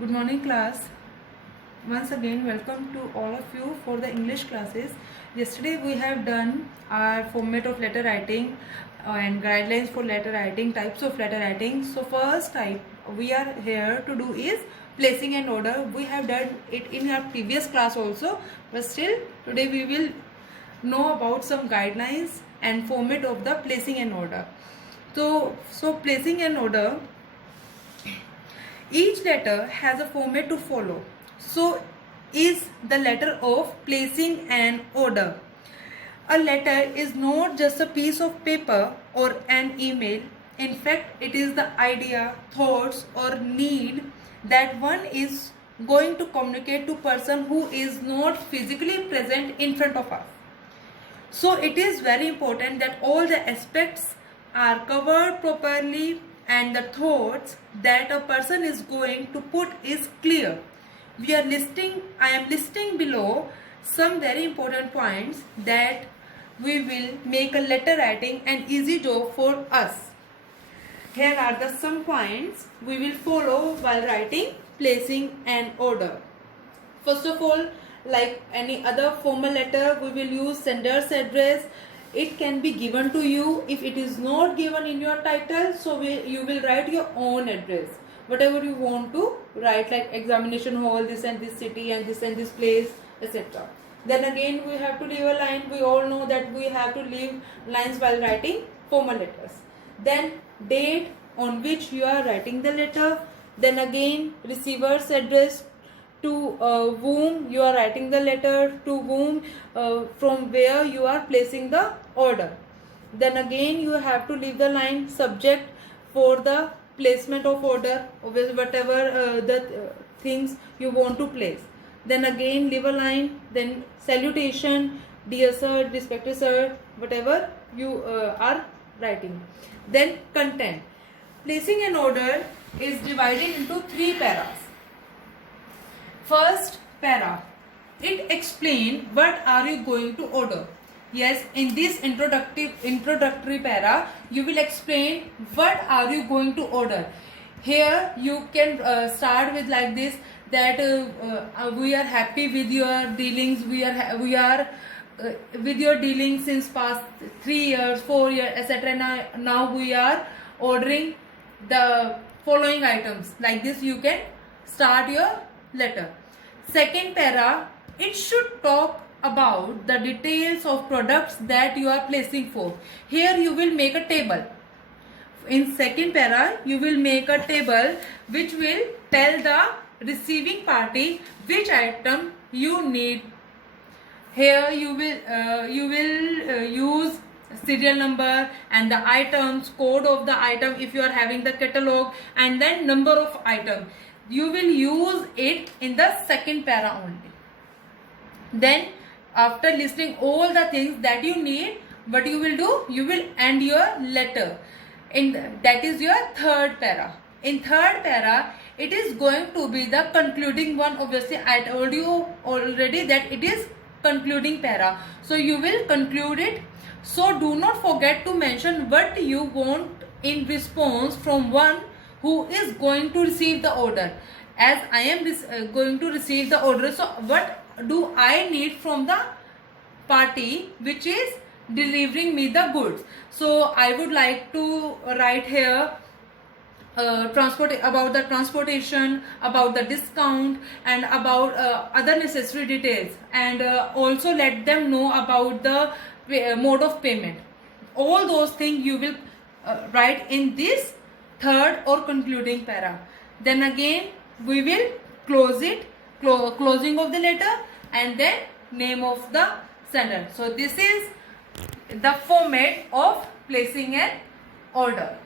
Good morning, class. Once again, welcome to all of you for the English classes. Yesterday we have done our format of letter writing and guidelines for letter writing, types of letter writing. So first type we are here to do is placing an order. We have done it in our previous class also, but still today we will know about some guidelines and format of the placing an order. So placing an order, each letter has a format to follow. So is the letter of placing an order. A letter is not just a piece of paper or an email. In fact, it is the idea, thoughts or need that one is going to communicate to person who is not physically present in front of us. So it is very important that all the aspects are covered properly and the thoughts that a person is going to put is clear. I am listing below some very important points that we will make a letter writing an easy job for us. Here are the some points we will follow while writing placing an order. First of all, like any other formal letter, we will use sender's address. It can be given to you. If it is not given in your title, so you will write your own address. Whatever you want to write, like examination hall, this and this city and this place, etc. Then again we have to leave a line. We all know that we have to leave lines while writing formal letters. Then date on which you are writing the letter. Then again receiver's address, to whom you are writing the letter, to whom, from where you are placing the order. Then again you have to leave the line subject for the placement of order, whatever the things you want to place. Then again leave a line, then salutation, dear sir, respected sir, whatever you are writing. Then content. Placing an order is divided into 3 paras. First para, it explains what are you going to order. Yes, in this introductory para, you will explain what are you going to order. Here you can start with like this, that we are happy with your dealings. We are with your dealings since past 3 years, 4 years, etc. Now we are ordering the following items. Like this, you can start your letter. Second para, it should talk about the details of products that you are placing for. Here you will make a table. In second para, you will make a table which will tell the receiving party which item you need. Here you will use serial number and the items, code of the item if you are having the catalog, and then number of item. You will use it in the second para only. Then after listing all the things that you need, what you will do? You will end your letter. That is your third para. In third para, it is going to be the concluding one. Obviously, I told you already that it is concluding para. So you will conclude it. So do not forget to mention what you want in response from one who is going to receive the order. As I am going to receive the order, so what do I need from the party which is delivering me the goods? So I would like to write here about the transportation, about the discount, and about other necessary details, and also let them know about the mode of payment. All those things you will write in this third or concluding para. Then again we will close it, closing of the letter, and then name of the sender. So this is the format of placing an order.